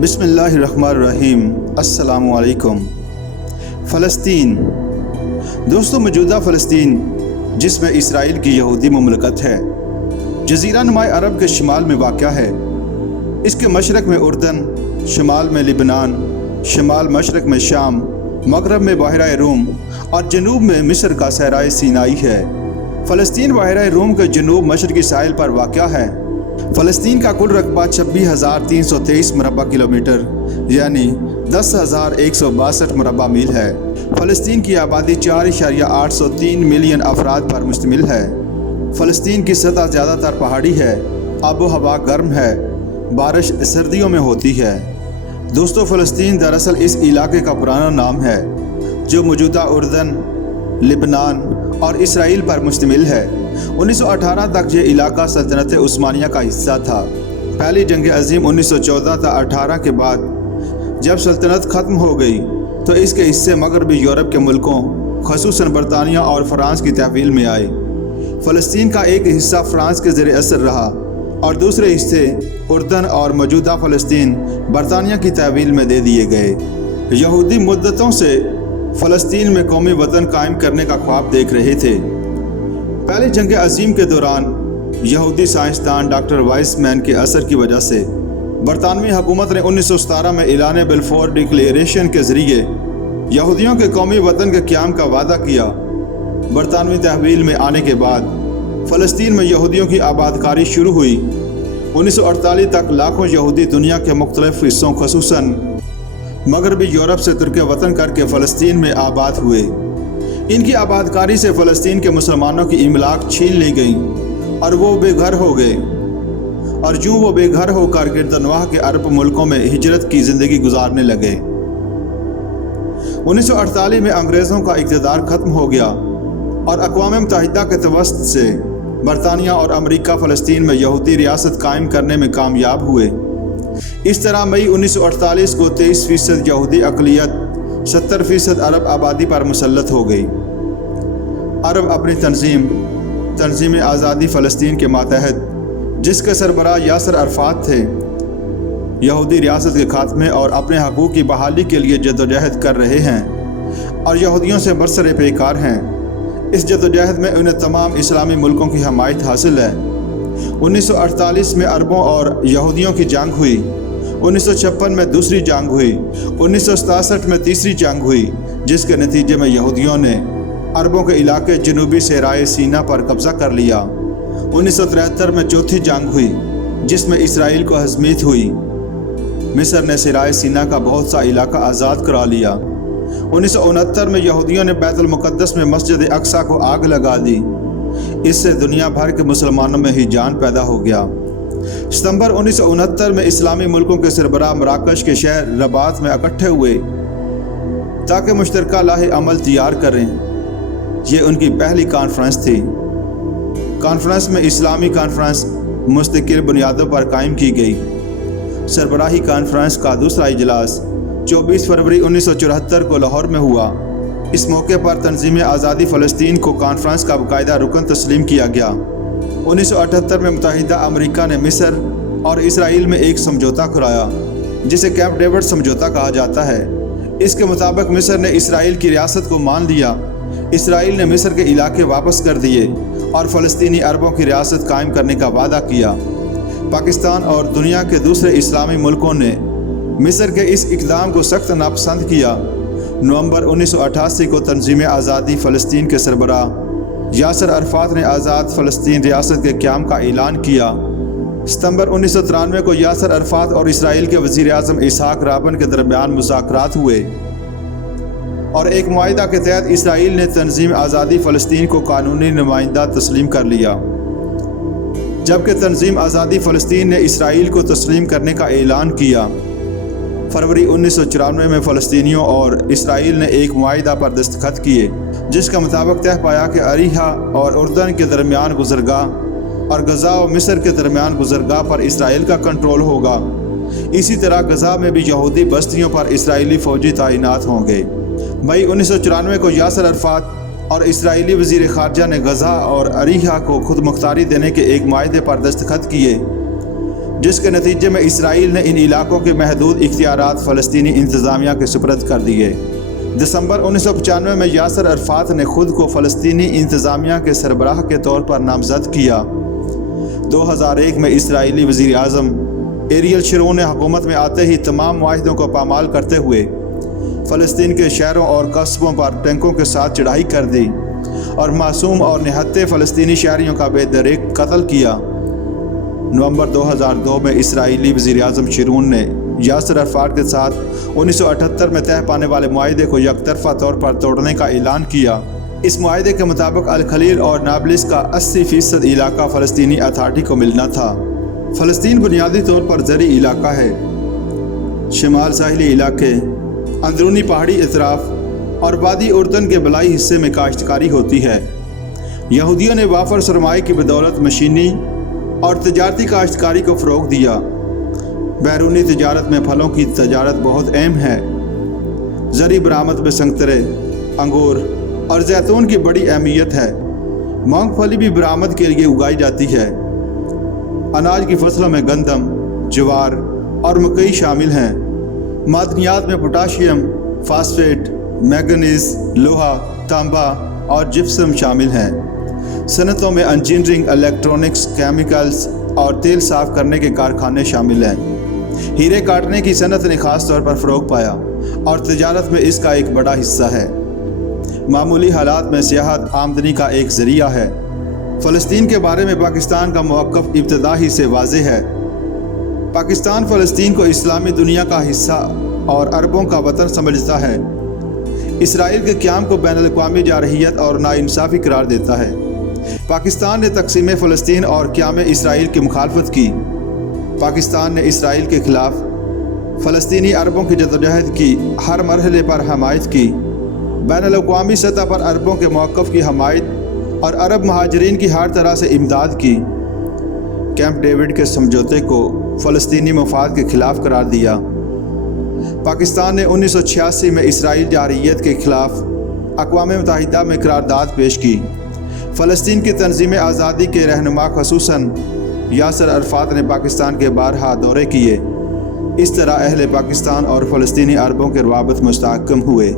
بسم اللہ الرحمن الرحیم۔ السلام علیکم۔ فلسطین دوستو، موجودہ فلسطین جس میں اسرائیل کی یہودی مملکت ہے، جزیرہ نما عرب کے شمال میں واقع ہے۔ اس کے مشرق میں اردن، شمال میں لبنان، شمال مشرق میں شام، مغرب میں بحیرہ روم اور جنوب میں مصر کا صحرائے سینائی ہے۔ فلسطین بحیرہ روم کے جنوب مشرقی ساحل پر واقع ہے۔ فلسطین کا کل رقبہ 26,323 مربع کلومیٹر یعنی 10,162 مربع میل ہے۔ فلسطین کی آبادی 4.803 ملین افراد پر مشتمل ہے۔ فلسطین کی سطح زیادہ تر پہاڑی ہے، آب و ہوا گرم ہے، بارش سردیوں میں ہوتی ہے۔ دوستو، فلسطین دراصل اس علاقے کا پرانا نام ہے جو موجودہ اردن، لبنان اور اسرائیل پر مشتمل ہے۔ 1918 تک یہ علاقہ سلطنت عثمانیہ کا حصہ تھا۔ پہلی جنگ عظیم 1914 تا 18 کے بعد جب سلطنت ختم ہو گئی تو اس کے حصے مغربی یورپ کے ملکوں خصوصاً برطانیہ اور فرانس کی تحویل میں آئے۔ فلسطین کا ایک حصہ فرانس کے زیر اثر رہا اور دوسرے حصے اردن اور موجودہ فلسطین برطانیہ کی تحویل میں دے دیے گئے۔ یہودی مدتوں سے فلسطین میں قومی وطن قائم کرنے کا خواب دیکھ رہے تھے۔ پہلی جنگ عظیم کے دوران یہودی سائنسدان ڈاکٹر وائس مین کے اثر کی وجہ سے برطانوی حکومت نے 1917 میں اعلان بلفور ڈکلیریشن کے ذریعے یہودیوں کے قومی وطن کے قیام کا وعدہ کیا۔ برطانوی تحویل میں آنے کے بعد فلسطین میں یہودیوں کی آباد کاری شروع ہوئی۔ 1948 تک لاکھوں یہودی دنیا کے مختلف حصوں خصوصاً مغربی یورپ سے ترک وطن کر کے فلسطین میں آباد ہوئے۔ ان کی آباد کاری سے فلسطین کے مسلمانوں کی املاک چھین لی گئیں اور وہ بے گھر ہو گئے، اور یوں وہ بے گھر ہو کر گردنواح کے عرب ملکوں میں ہجرت کی زندگی گزارنے لگے۔ 1948 میں انگریزوں کا اقتدار ختم ہو گیا اور اقوام متحدہ کے توسط سے برطانیہ اور امریکہ فلسطین میں یہودی ریاست قائم کرنے میں کامیاب ہوئے۔ اس طرح مئی 1948 کو 23% یہودی اقلیت 70% عرب آبادی پر مسلط ہو گئی۔ عرب اپنی تنظیم آزادی فلسطین کے ماتحت، جس کے سربراہ یاسر عرفات تھے، یہودی ریاست کے خاتمے اور اپنے حقوق کی بحالی کے لیے جدوجہد کر رہے ہیں اور یہودیوں سے برسر پیکار ہیں۔ اس جدوجہد میں انہیں تمام اسلامی ملکوں کی حمایت حاصل ہے۔ 1948 میں عربوں اور یہودیوں کی جنگ ہوئی، 1956 میں دوسری جنگ ہوئی، 1967 میں تیسری جنگ ہوئی، جس کے نتیجے میں یہودیوں نے عربوں کے علاقے جنوبی صحرائے سینا پر قبضہ کر لیا۔ 1973 میں چوتھی جنگ ہوئی جس میں اسرائیل کو ہزیمت ہوئی۔ مصر نے صحرائے سینا کا بہت سا علاقہ آزاد کرا لیا۔ 1969 میں یہودیوں نے بیت المقدس میں مسجد اقصیٰ کو آگ لگا دی۔ اس سے دنیا بھر کے مسلمانوں میں ہی جان پیدا ہو گیا۔ ستمبر 1969 میں اسلامی ملکوں کے سربراہ مراکش کے شہر رباط میں اکٹھے ہوئے تاکہ مشترکہ لاہ عمل تیار کریں۔ یہ ان کی پہلی کانفرنس تھی۔ کانفرنس میں اسلامی کانفرنس مستقل بنیادوں پر قائم کی گئی۔ سربراہی کانفرنس کا دوسرا اجلاس 24 فروری 1974 کو لاہور میں ہوا۔ اس موقع پر تنظیم آزادی فلسطین کو کانفرنس کا باقاعدہ رکن تسلیم کیا گیا۔ 1978 میں متحدہ امریکہ نے مصر اور اسرائیل میں ایک سمجھوتا کرایا جسے کیمپ ڈیوڈ سمجھوتا کہا جاتا ہے۔ اس کے مطابق مصر نے اسرائیل کی ریاست کو مان لیا، اسرائیل نے مصر کے علاقے واپس کر دیے اور فلسطینی عربوں کی ریاست قائم کرنے کا وعدہ کیا۔ پاکستان اور دنیا کے دوسرے اسلامی ملکوں نے مصر کے اس اقدام کو سخت ناپسند کیا۔ نومبر 1988 کو تنظیم آزادی فلسطین کے سربراہ یاسر عرفات نے آزاد فلسطین ریاست کے قیام کا اعلان کیا۔ ستمبر 1993 کو یاسر عرفات اور اسرائیل کے وزیر اعظم اسحاق رابن کے درمیان مذاکرات ہوئے اور ایک معاہدہ کے تحت اسرائیل نے تنظیم آزادی فلسطین کو قانونی نمائندہ تسلیم کر لیا، جبکہ تنظیم آزادی فلسطین نے اسرائیل کو تسلیم کرنے کا اعلان کیا۔ فروری 1994 میں فلسطینیوں اور اسرائیل نے ایک معاہدہ پر دستخط کیے جس کا مطابق طے پایا کہ اریحا اور اردن کے درمیان گزرگاہ اور غزہ و مصر کے درمیان گزرگاہ پر اسرائیل کا کنٹرول ہوگا۔ اسی طرح غزہ میں بھی یہودی بستیوں پر اسرائیلی فوجی تعینات ہوں گے۔ مئی 1994 کو یاسر عرفات اور اسرائیلی وزیر خارجہ نے غزہ اور اریحا کو خود مختاری دینے کے ایک معاہدے پر دستخط کیے۔ جس کے نتیجے میں اسرائیل نے ان علاقوں کے محدود اختیارات فلسطینی انتظامیہ کے سپرد کر دیے۔ دسمبر 1995 میں یاسر عرفات نے خود کو فلسطینی انتظامیہ کے سربراہ کے طور پر نامزد کیا۔ 2001 میں اسرائیلی وزیر اعظم ایریل شرون نے حکومت میں آتے ہی تمام معاہدوں کو پامال کرتے ہوئے فلسطین کے شہروں اور قصبوں پر ٹینکوں کے ساتھ چڑھائی کر دی اور معصوم اور نہتے فلسطینی شہریوں کا بے دریغ قتل کیا۔ نومبر 2002 میں اسرائیلی وزیر اعظم شرون نے یاسر عرفات کے ساتھ 1978 میں طے پانے والے معاہدے کو یک طرفہ طور پر توڑنے کا اعلان کیا۔ اس معاہدے کے مطابق الخلیل اور نابلس کا 80% علاقہ فلسطینی اتھارٹی کو ملنا تھا۔ فلسطین بنیادی طور پر زرعی علاقہ ہے۔ شمال ساحلی علاقے، اندرونی پہاڑی اطراف اور وادی اردن کے بلائی حصے میں کاشتکاری ہوتی ہے۔ یہودیوں نے وافر سرمایہ کی بدولت مشینی اور تجارتی کاشتکاری کو فروغ دیا۔ بیرونی تجارت میں پھلوں کی تجارت بہت اہم ہے۔ زرعی برآمد میں سنگترے، انگور اور زیتون کی بڑی اہمیت ہے۔ مونگ پھلی بھی برآمد کے لیے اگائی جاتی ہے۔ اناج کی فصلوں میں گندم، جوار اور مکئی شامل ہیں۔ معدنیات میں پوٹاشیم، فاسفیٹ، مینگنیز، لوہا، تانبا اور جپسم شامل ہیں۔ صنعتوں میں انجینئرنگ، الیکٹرانکس، کیمیکلز اور تیل صاف کرنے کے کارخانے شامل ہیں۔ ہیرے کاٹنے کی صنعت نے خاص طور پر فروغ پایا اور تجارت میں اس کا ایک بڑا حصہ ہے۔ معمولی حالات میں سیاحت آمدنی کا ایک ذریعہ ہے۔ فلسطین کے بارے میں پاکستان کا موقف ابتدا ہی سے واضح ہے۔ پاکستان فلسطین کو اسلامی دنیا کا حصہ اور عربوں کا وطن سمجھتا ہے۔ اسرائیل کے قیام کو بین الاقوامی جارحیت اور ناانصافی قرار دیتا ہے۔ پاکستان نے تقسیم فلسطین اور قیام اسرائیل کی مخالفت کی۔ پاکستان نے اسرائیل کے خلاف فلسطینی عربوں کی جدوجہد کی ہر مرحلے پر حمایت کی۔ بین الاقوامی سطح پر عربوں کے موقف کی حمایت اور عرب مہاجرین کی ہر طرح سے امداد کی۔ کیمپ ڈیوڈ کے سمجھوتے کو فلسطینی مفاد کے خلاف قرار دیا۔ پاکستان نے 1986 میں اسرائیل جارحیت کے خلاف اقوام متحدہ میں قرارداد پیش کی۔ فلسطین کی تنظیم آزادی کے رہنما خصوصاً یاسر عرفات نے پاکستان کے بارہا دورے کیے۔ اس طرح اہل پاکستان اور فلسطینی عربوں کے روابط مستحکم ہوئے۔